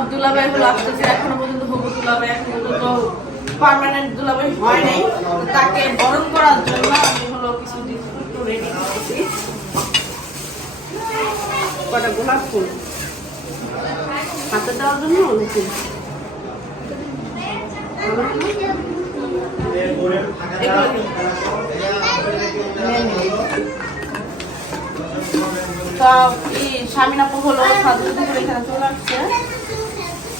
আমার দুলাভাই হলো আসতেছে, এখনও পর্যন্ত হবু দুলাভাই, এখনও পর্যন্ত পার্মানেন্ট দুলাভাই হয় নাই। তাকে বরণ করার জন্য আমি হলো কিছু একটু রেডি করতেছি কটা গোলাপ ফুল? হাতে দেওয়ার জন্য নাকি? স্বামীন আপু হলো সাধু, এখানে চলে আসছে এখন হলো রেস্ট করতেছে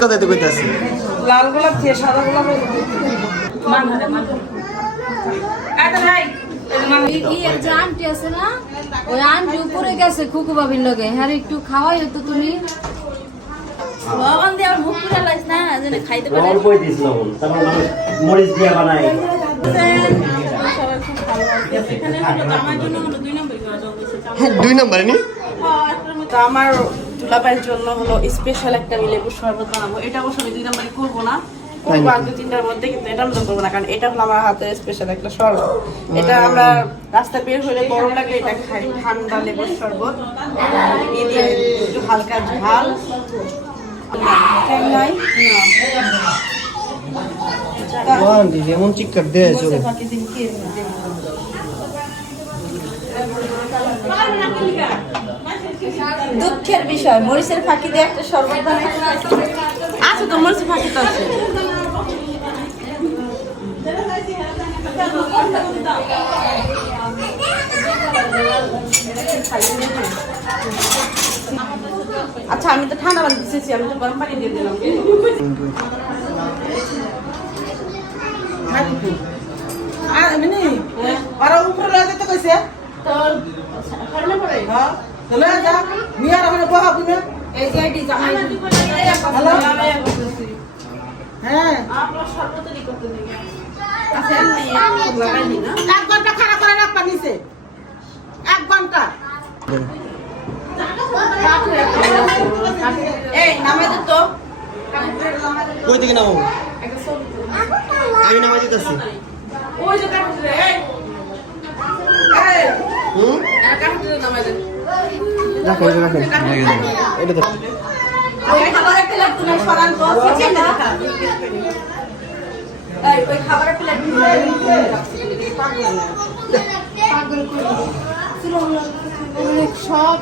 কোথায় তো কইতাছি? লাল গোলাপ দিয়ে সাদা গোলাপ মান ধরে মান আন্টি আছে না ওই আন্টি উপরে গেছে খুকু বাবির লগে। হ্যাঁ একটু খাওয়াই হতো তুমি। ভগবান দিয়ে আর মুখ পুরা লাইস না যেন খাইতে পারে। দিস লবণ? তারপর মানুষ মরিচ দিয়ে বানায়। হ্যাঁ, দুই নম্বরে নি? আমার দুলাভাইয়ের জন্য হলো স্পেশাল একটা আমি লেবুর শরবত বানাবো। এটা অবশ্য আমি দুই নম্বরে করব না। করব আর দু তিনটার মধ্যে কিন্তু এটা মধ্যে করব না কারণ এটা হলো আমার হাতে স্পেশাল একটা শরবত। এটা আমরা রাস্তায় বের হলে গরম লাগলে এটা খাই ঠান্ডা লেবুর শরবত। এই দিয়ে একটু হালকা ঝাল। ঠ্যাংলাই? না। চিৎকার দেয় চলে। কি? দুঃখের বিষয় মরিচের ফাঁকি দিয়ে একটা শরবত বানাই। আছে তো মরিচের ফাঁকি তো আছে। আচ্ছা আমি তো ঠান্ডা পানি দিতেছি আমি তো গরম পানি দিয়ে দিলাম। আর উপরে লয়ে যেতে কইছে তোর ঠান্ডা পড়ে হ্যাঁ তো লয়ে যা নিয়ে আর বহা এই যে আইডি জামাই হ্যালো? হ্যাঁ। করতে এক ঘণ্টা খারাপ করে রাখবা নিচে। এক ঘণ্টা। এই নামে তো। কই থেকে নামো আমি নামাই দিতেছি। ওই যে কাটতে এই। হুম? আর কাটতে দে। নামে দে এটা রাখো। এটা দেখো সব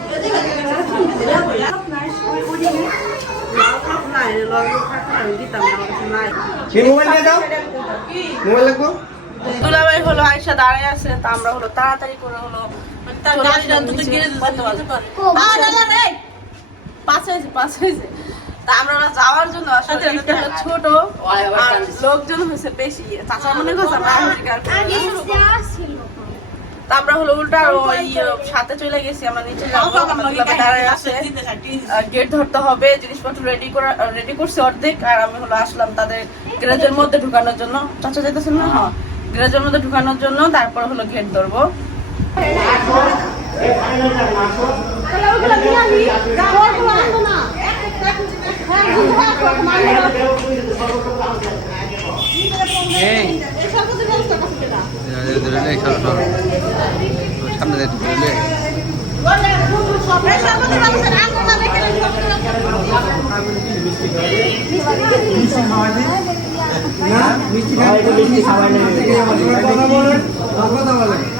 দুলাভাই হলো আয়সা দাঁড়ায় আছে তা আমরা হলো তাড়াতাড়ি করে হলো তার গাড়িটা অন্তত গিয়ে দিতে পারতে পাঁচ হয়েছে পাঁচ হয়েছে। তা আমরা যাওয়ার জন্য আসলে হলো ছোট আর লোকজন হয়েছে বেশি। চাচা মনে করছে আমরা আগে আমরা হলো উল্টা ওই সাথে চলে গেছি আমরা নিচে গেট ধরতে হবে জিনিসপত্র রেডি করা রেডি করছে অর্ধেক আর আমি হলো আসলাম তাদের গ্যারেজের মধ্যে ঢুকানোর জন্য। চাচা যেতেছেন না? হ্যাঁ। গ্যারেজের মধ্যে ঢুকানোর জন্য তারপর হলো গেট ধরবো। সামনে যাইতে পারলে মিষ্টি খাওয়াই মিষ্টি খাওয়াই কথা বলেন কথা বলেন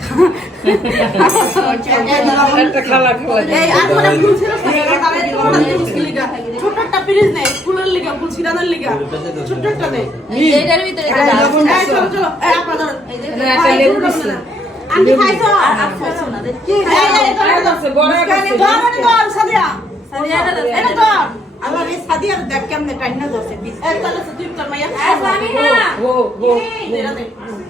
মানে না, দিছি। আমি খাইছো আর খাইছো না কি। এটা দর আমার এই সাদিয়া দেখ কেমনে টাইনা ধরছে বিস এই তাহলে তুই তোর মাইয়া ও ও এটা এটা আমি তো সাদিয়া। এক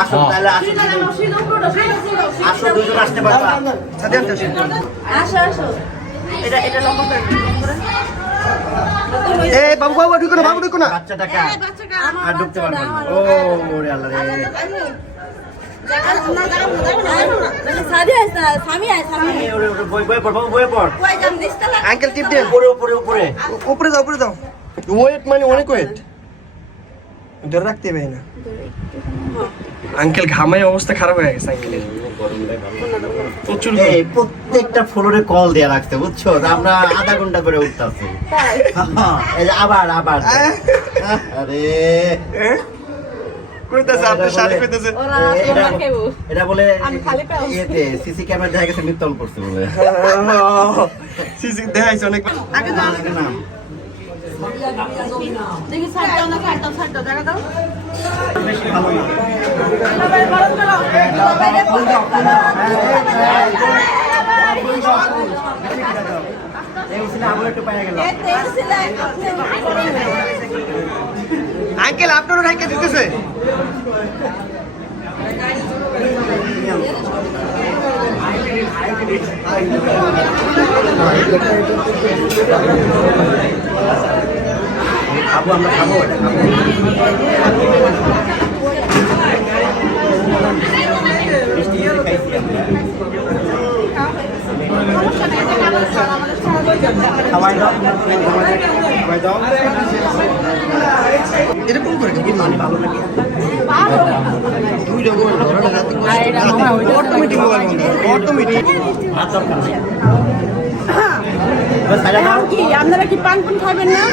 আসো তাহলে আসো আসো দুজন আসতে পারবা আসো আসো এটা এটা লম্বা এ বাবু বাবু ঢুকো না বাবু ঢুকো না। বাচ্চাটাকে। আর ঢুকতে পারবে না। ও রে আল্লাহ রে। আঙ্কেল টিপ দেন উপরে উপরে উপরে। উপরে যাও উপরে যাও ওয়েট মানে অনেক ওয়েট ধরে রাখতে হবে না। আঙ্কেল ঘামায় অবস্থা খারাপ হয়ে গেছে আঙ্কেলের প্রচুর এই প্রত্যেকটা ফ্লোরে কল দেয়া রাখতে বুঝছ? আমরা আধা ঘণ্টা করে উঠতেছি। এই আবার আবার। আরে। কইতাছে শাড়ি কইতাছে। এটা- এটা বলে ইয়েতে সিসি ক্যামেরা দেখা গেছে মিত্তল করছে বলে। সিসি দেখাইছে অনেক আগে নাম। দেখি সাইড দাও না সাইড দাও সাইড দাও বেশি ভালো না এই ছিল আবার একটু পায়ে গেল। আঙ্কেল আপনারও ঢাইকে দিতেছে। খাব আমরা খাব খাব। খাওয়াই এরকম করে কি মানে ভালো লাগে? দুই রকমের ধরনের অটোমেটিক অটোমেটিক ভাত দরকার নেই এবার সাইডে দাও। আর কি? আপনারা কি পান পান খাবেন না?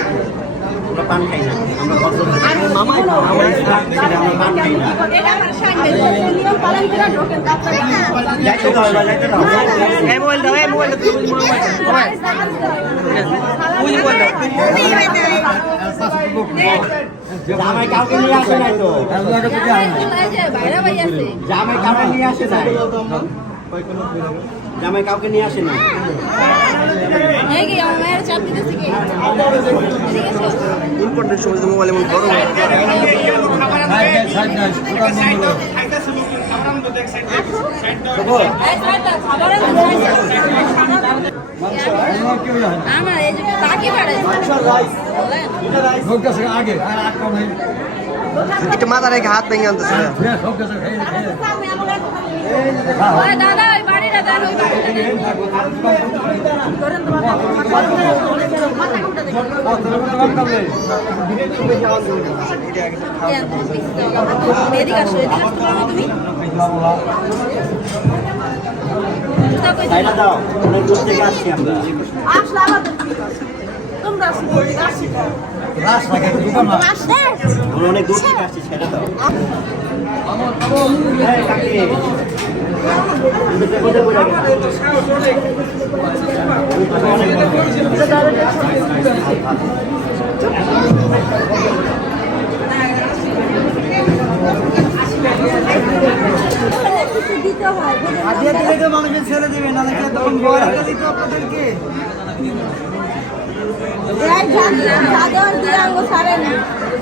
আমরা পান খাই না আমরা করি। মামাই সেটা আমরা পান খাই না। জামাই কাউকে নিয়ে আসে নাই তো। জামাই কাউকে নিয়ে আসে নাই। জামাই কাউকে নিয়ে আসে নাই। এই কি আমার মায়ের চাপ দিতেছে কি এদিকে এসো। ইম্পর্টেন্ট সময় মোবাইল এমন গরম মাথা রেখে হাত ভেঙে আনতেছে দাদা অনেক দূর থেকে আসছি সেটা দাও হাতিয়া দিলে মানুষের ছেড়ে দেবে না নাকি তখন বড় আপনাদেরকে চাদর দিয়ে আঙ্গো সারে না।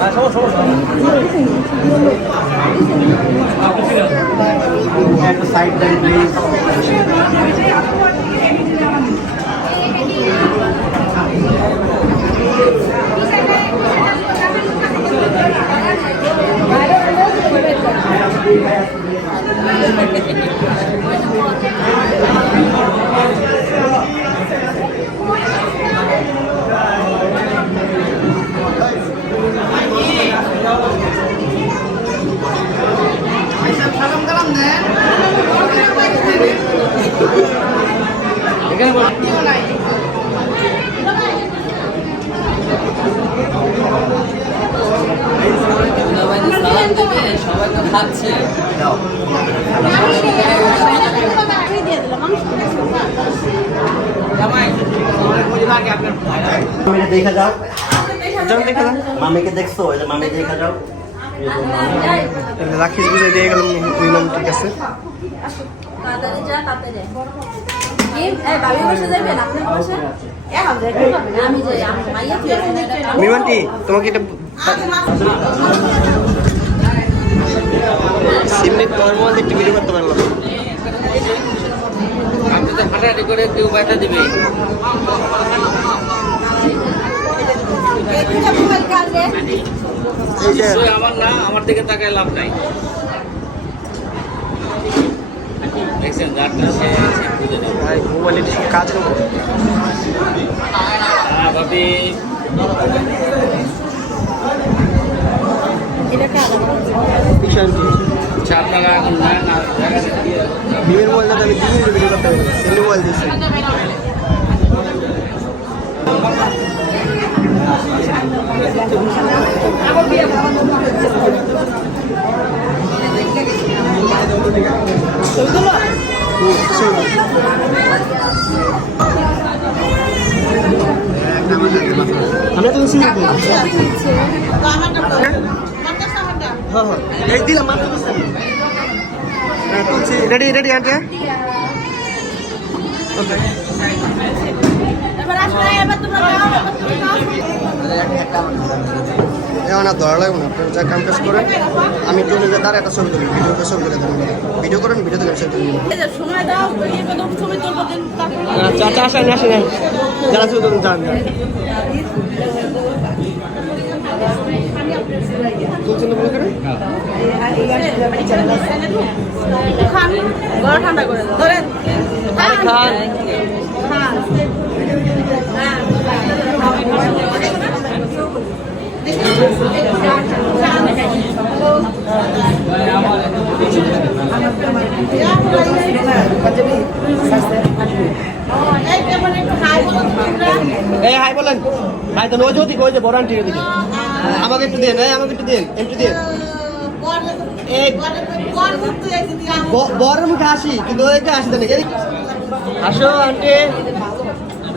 আমরা একটু সাইড দেন প্লিজ মামিকে দেখা যাও যাও দেখা যান মামিকে দেখছ? ওই যে মামি দেখা যাও। এই রাখিস বুঝে দিয়ে গেলাম নিলাম ঠিক আছে। মিমান্টি তোমাকে এটা সিমনে তোমার মোবাইল একটু ভিডিও করতে পারলাম। আপনি তো হাঁটাহাঁটি করে কেউ বাধা দিবে। আমার না আমার দিকে তাকায় লাভ নাই দেখছেন ভাই মোবাইলে ঠিক কাজ করব হ্যাঁ ভাবি আপনারা এখন না না বিমের মোবাইলটা আমি দিয়ে দিচ্ছি আমরা তো চিনি তো হ্যাঁ হ্যাঁ। এই দিলাম, মাত্র হ্যাঁ তুলছি। রেডি রেডি আন্টি ওকে এখন আর ধরা লাগবে না আপনার যা কাম কাজ করেন আমি একটু নিজে দাঁড়া একটা ছবি তুলি ভিডিও করে ছবি তুলে দেবেন ভিডিও করেন ভিডিও তুলে ছবি আসেন আসেন যারা ছবি তুলেন যান তুলছেন করে খান গলা ঠান্ডা করে ধরেন। খান। এই, হাই বলেন। হাই তো ওই যে ওদিকে ওই যে বড় আন্টি ওদিকে আমাকে একটু দেন, এই, আমাকে একটু দেন একটু দেন। বরের মুখে হাসি, কিন্তু ওইকে হাসি নাকি? হাসো আন্টি।